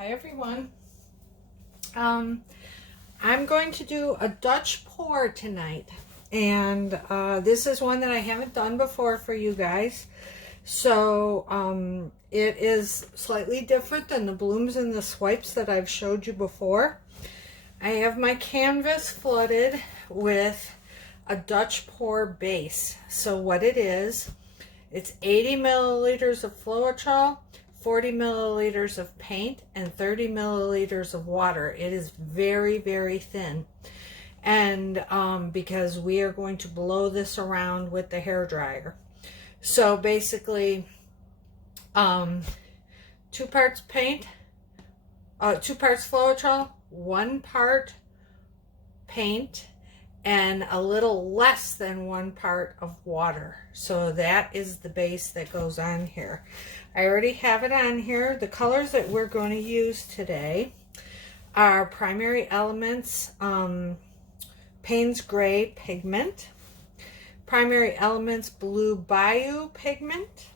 Hi everyone. I'm going to do a Dutch pour tonight, and this is one that I haven't done before for you guys. So it is slightly different than the blooms and the swipes that I've showed you before. I have my canvas flooded with a Dutch pour base. So what it is, it's 80 milliliters of Floetrol, 40 milliliters of paint, and 30 milliliters of water. It is very, very thin. And because we are going to blow this around with the hair dryer. So basically, 2 parts paint, 2 parts Floetrol, 1 part paint, and a little less than 1 part of water. So that is the base that goes on here. I already have it on here. The colors that we're going to use today are Primary Elements, Payne's Gray Pigment, Primary Elements Blue Bayou Pigment,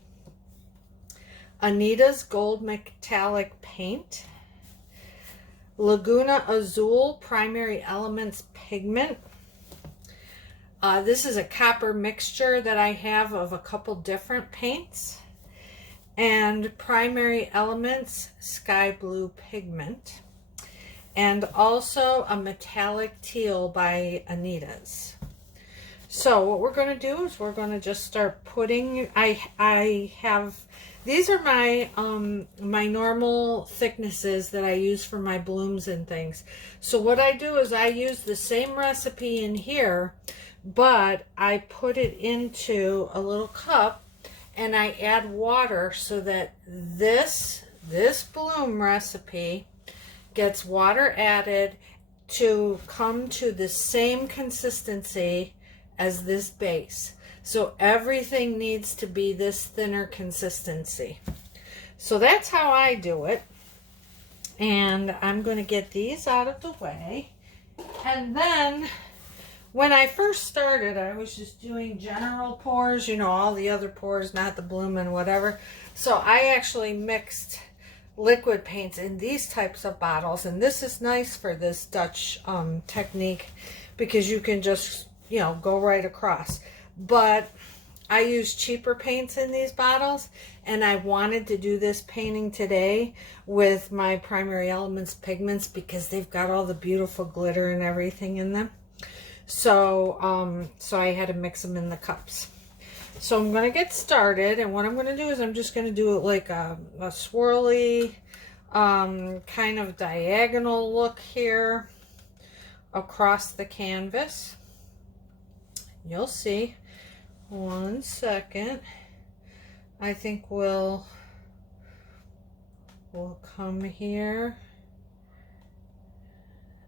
Anita's Gold Metallic Paint, Laguna Azul Primary Elements Pigment. This is a copper mixture that I have of a couple different paints. And Primary Elements Sky Blue Pigment. And also a Metallic Teal by Anita's. So what we're going to do is we're going to just start putting, I have, these are my my normal thicknesses that I use for my blooms and things. So what I do is I use the same recipe in here, but I put it into a little cup and I add water so that this bloom recipe gets water added to come to the same consistency as this base. So everything needs to be this thinner consistency. So that's how I do it. And I'm going to get these out of the way. And then when I first started, I was just doing general pours, you know, all the other pours, not the bloom and whatever. So I actually mixed liquid paints in these types of bottles. And this is nice for this Dutch technique because you can just, you know, go right across. But I use cheaper paints in these bottles, and I wanted to do this painting today with my Primary Elements pigments because they've got all the beautiful glitter and everything in them. So so I had to mix them in the cups. So I'm going to get started, and what I'm going to do is I'm just going to do it like a swirly kind of diagonal look here across the canvas. You'll see. 1 second. I think we'll come here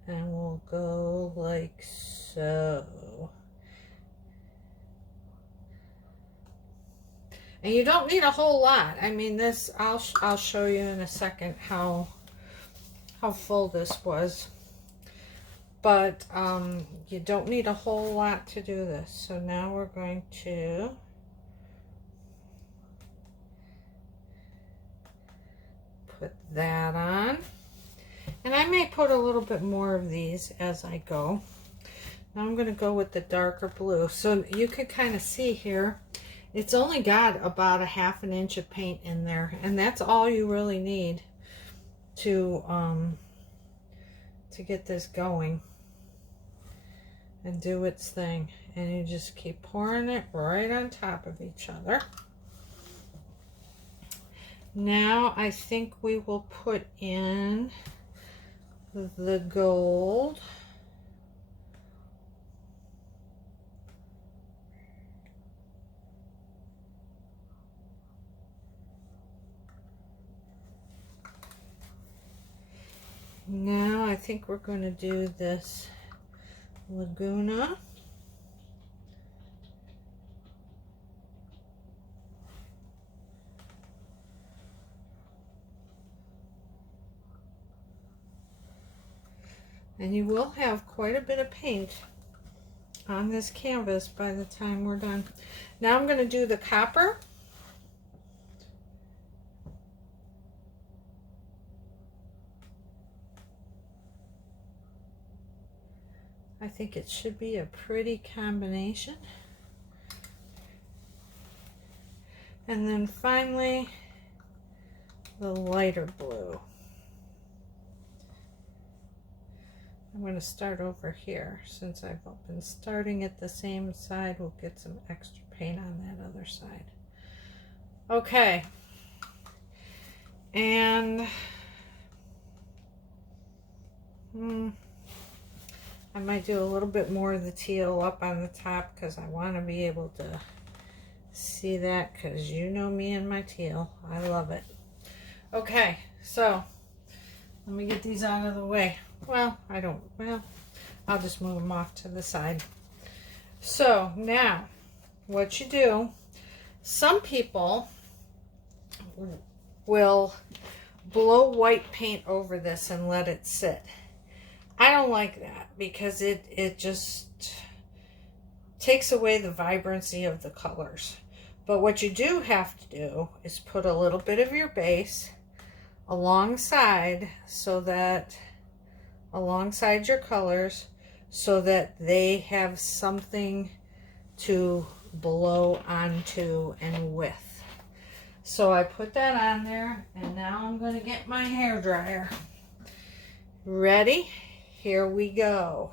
and we'll go like so. And you don't need a whole lot. I mean, this I'll show you in a second how full this was. But you don't need a whole lot to do this. So now we're going to put that on. And I may put a little bit more of these as I go. Now I'm going to go with the darker blue. So you can kind of see here, it's only got about a ½ an inch of paint in there. And that's all you really need to get this going and do its thing. And you just keep pouring it right on top of each other. Now I think we will put in the gold. Now I think we're going to do this Laguna. And you will have quite a bit of paint on this canvas by the time we're done. Now I'm going to do the copper. I think it should be a pretty combination. And then finally, the lighter blue. I'm going to start over here. Since I've been starting at the same side, we'll get some extra paint on that other side. Okay. And I might do a little bit more of the teal up on the top because I want to be able to see that, because you know me and my teal. I love it. Okay, so let me get these out of the way. Well, I'll just move them off to the side. So now what you do, some people will blow white paint over this and let it sit. I don't like that because it just takes away the vibrancy of the colors. But what you do have to do is put a little bit of your base alongside your colors so that they have something to blow onto and with. So I put that on there, and now I'm going to get my hair dryer. Ready? Here we go.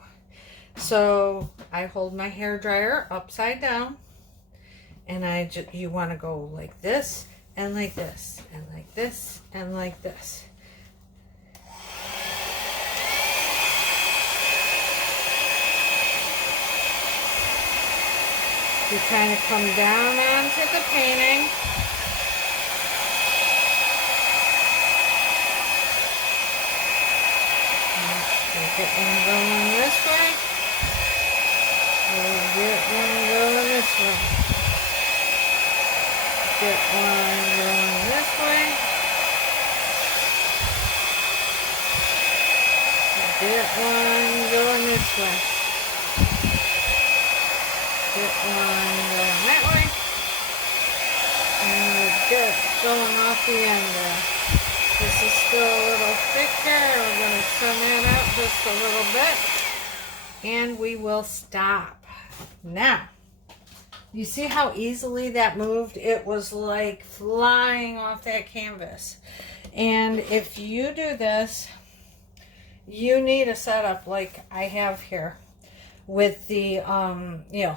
So I hold my hair dryer upside down, and you want to go like this and like this and like this and like this. You kind of come down onto the painting. Get one going this way. We'll get one going this way. Get one going this way. Get one going this way. Get one going that way. And we'll get going off the end there. This is still a little thicker. We're going to trim that out just a little bit. And we will stop. Now, you see how easily that moved? It was like flying off that canvas. And if you do this, you need a setup like I have here with the,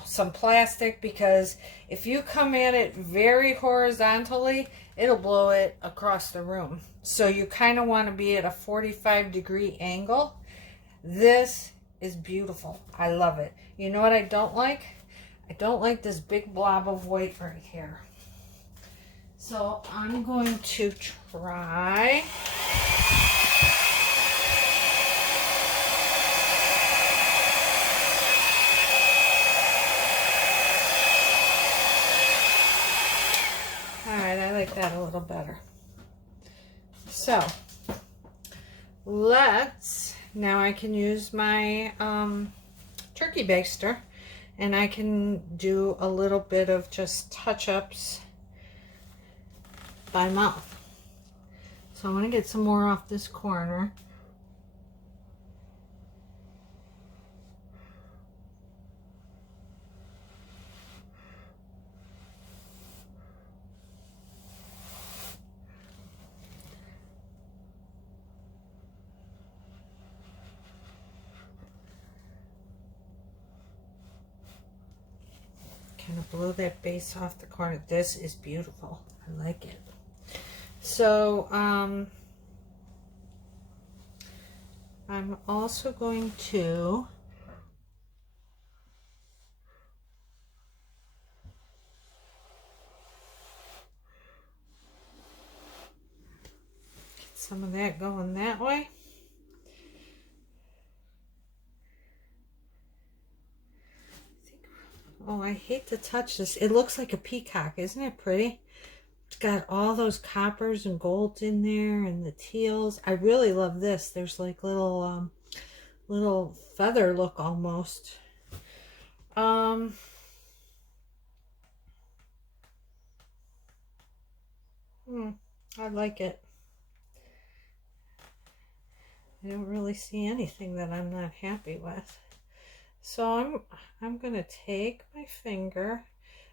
some plastic, because if you come at it very horizontally, it'll blow it across the room. So you kind of want to be at a 45-degree angle. This is beautiful. I love it. You know what I don't like? I don't like this big blob of white right here. So I'm going to try. All right, I like that a little better. So now I can use my turkey baster, and I can do a little bit of just touch-ups by mouth. So I'm going to get some more off this corner. Kind of blow that base off the corner. This is beautiful. I like it. So I'm also going to get some of that going that way. Oh, I hate to touch this. It looks like a peacock. Isn't it pretty? It's got all those coppers and golds in there and the teals. I really love this. There's like little feather look almost. I like it. I don't really see anything that I'm not happy with. So I'm going to take my finger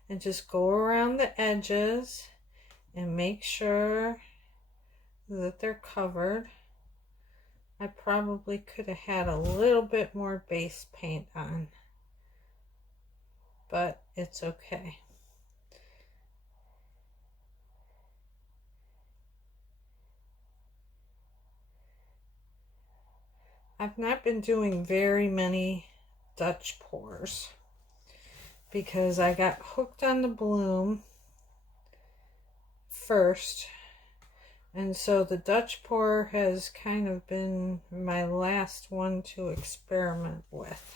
and just go around the edges and make sure that they're covered. I probably could have had a little bit more base paint on, but it's okay. I've not been doing very many Dutch pours because I got hooked on the bloom first, and so the Dutch pour has kind of been my last one to experiment with.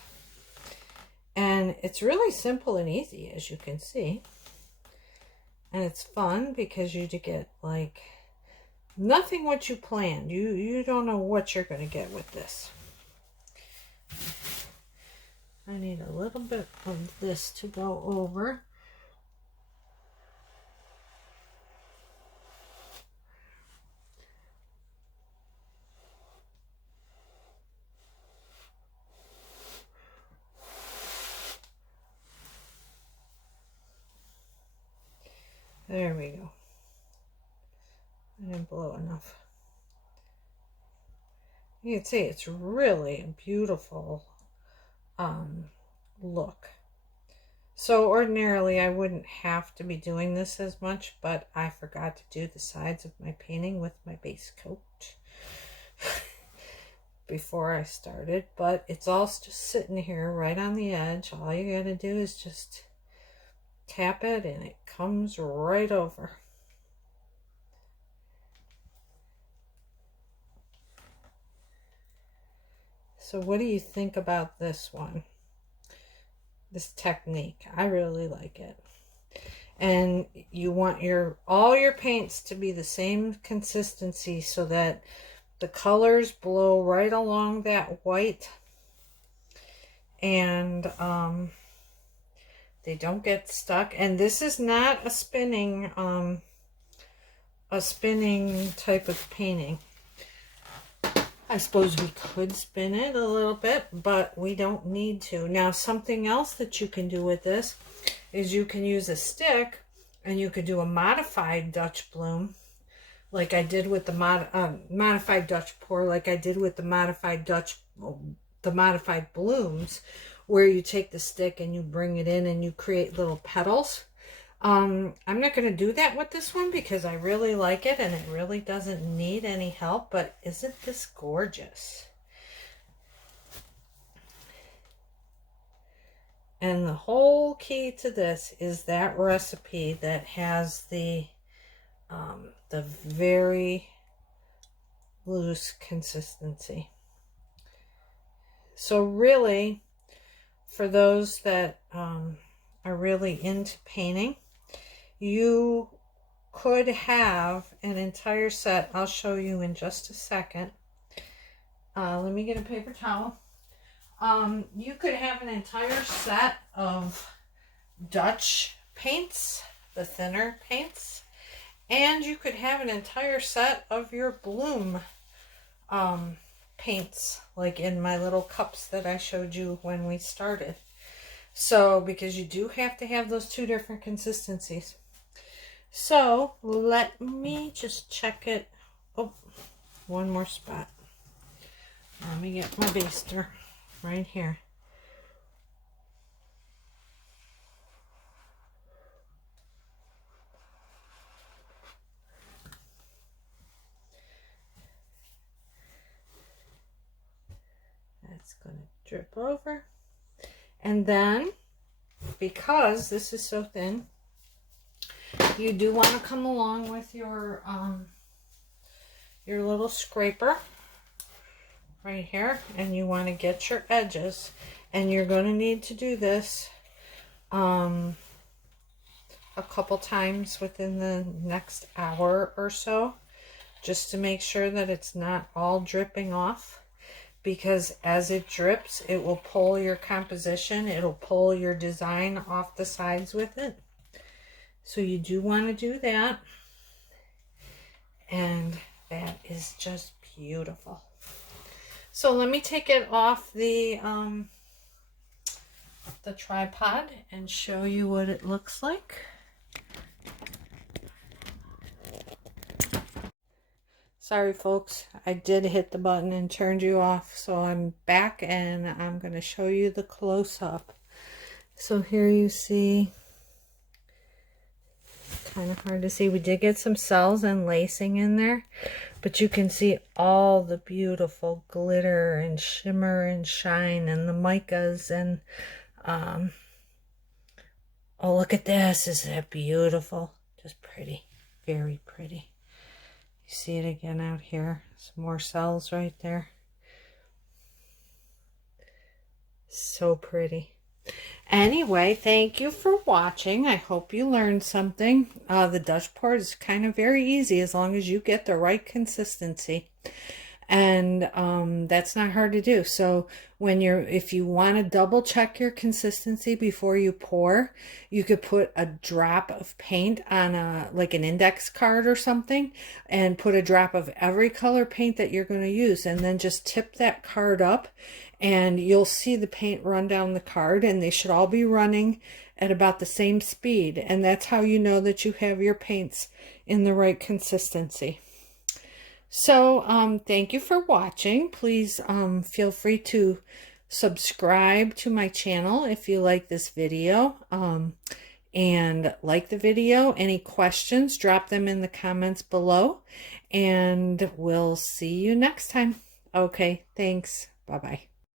And it's really simple and easy, as you can see. And it's fun because you get like nothing what you planned. You don't know what you're going to get with this. I need a little bit of this to go over. There we go. I didn't blow enough. You can see it's really a beautiful look. So ordinarily I wouldn't have to be doing this as much, but I forgot to do the sides of my painting with my base coat before I started, but it's all just sitting here right on the edge. All you gotta do is just tap it and it comes right over. So what do you think about this one? This technique? I really like it. And you want all your paints to be the same consistency so that the colors blow right along that white and they don't get stuck. And this is not a spinning type of painting. I suppose we could spin it a little bit, but we don't need to. Now, something else that you can do with this is you can use a stick and you could do a modified Dutch bloom, like I did with the modified Dutch pour, like I did with the modified blooms, where you take the stick and you bring it in and you create little petals. I'm not going to do that with this one because I really like it and it really doesn't need any help, but isn't this gorgeous? And the whole key to this is that recipe that has the very loose consistency. So really, for those that are really into painting, you could have an entire set. I'll show you in just a second. Let me get a paper towel. You could have an entire set of Dutch paints, the thinner paints, and you could have an entire set of your bloom paints, like in my little cups that I showed you when we started. So, because you do have to have those two different consistencies. So, let me just check it. Oh, one more spot. Let me get my baster right here. That's going to drip over. And then, because this is so thin, you do want to come along with your little scraper right here, and you want to get your edges, and you're going to need to do this a couple times within the next hour or so, just to make sure that it's not all dripping off. Because as it drips, it will pull your composition, it'll pull your design off the sides with it. So you do want to do that. And that is just beautiful. So let me take it off the off the tripod and show you what it looks like. Sorry folks, I did hit the button and turned you off, so I'm back and I'm going to show you the close-up. So here you see, kind of hard to see, we did get some cells and lacing in there, but you can see all the beautiful glitter and shimmer and shine and the micas and oh, look at this. Isn't that beautiful? Just pretty, very pretty. You see it again out here. Some more cells right there. So pretty. Anyway, thank you for watching. I hope you learned something. The Dutch pour is kind of very easy as long as you get the right consistency. And that's not hard to do. So if you want to double check your consistency before you pour, you could put a drop of paint on like an index card or something, and put a drop of every color paint that you're going to use, and then just tip that card up and you'll see the paint run down the card, and they should all be running at about the same speed, and that's how you know that you have your paints in the right consistency. So thank you for watching. Please feel free to subscribe to my channel if you like this video, and like the video. Any questions, drop them in the comments below, and we'll see you next time. Okay, thanks. Bye-bye.